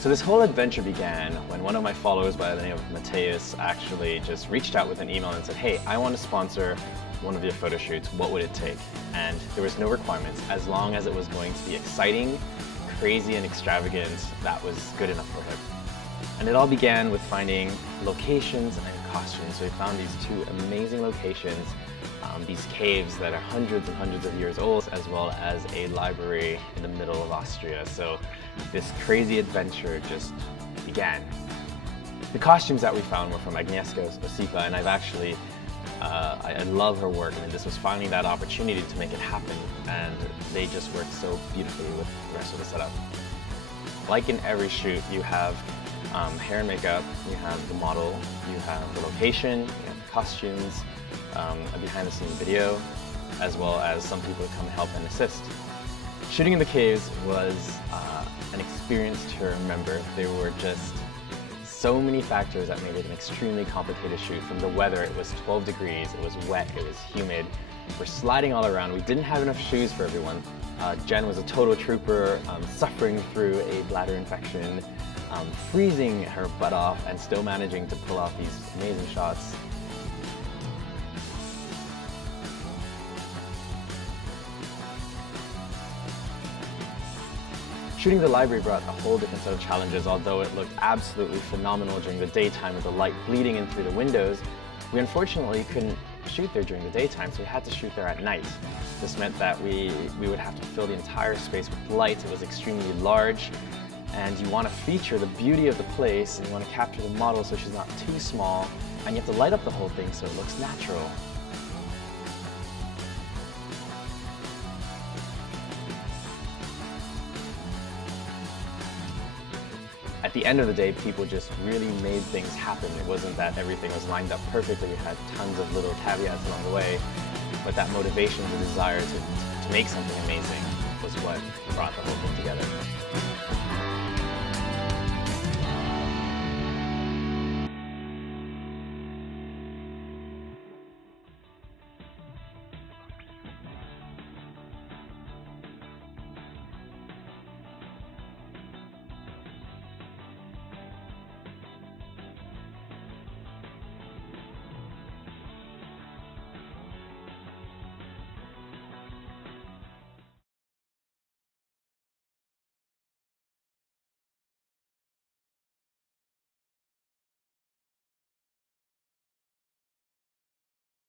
So this whole adventure began when one of my followers by the name of Mateus actually just reached out with an email and said, hey, I want to sponsor one of your photo shoots, what would it take? And there was no requirements. As long as it was going to be exciting, crazy, and extravagant, that was good enough for him. And it all began with finding locations and costumes. So we found these two amazing locations, these caves that are hundreds and hundreds of years old, as well as a library in the middle of Austria. So this crazy adventure just began. The costumes that we found were from Agnieszka Osipa, and I've actually, I love her work. I mean, this was finally that opportunity to make it happen, and they just worked so beautifully with the rest of the setup. Like in every shoot, you have hair and makeup, you have the model, you have the location, you have the costumes, a behind-the-scenes video, as well as some people who come help and assist. Shooting in the caves was an experience to remember. There were just so many factors that made it an extremely complicated shoot. From the weather, it was 12 degrees, it was wet, it was humid. We're sliding all around. We didn't have enough shoes for everyone. Jen was a total trooper, suffering through a bladder infection, freezing her butt off and still managing to pull off these amazing shots. Shooting the library brought a whole different set of challenges. Although it looked absolutely phenomenal during the daytime with the light bleeding in through the windows, we unfortunately couldn't shoot there during the daytime, so we had to shoot there at night. This meant that we would have to fill the entire space with light. It was extremely large, and you want to feature the beauty of the place, and you want to capture the model so she's not too small, and you have to light up the whole thing so it looks natural. At the end of the day, people just really made things happen. It wasn't that everything was lined up perfectly. We had tons of little caveats along the way, but that motivation, the desire to make something amazing was what brought the whole thing together.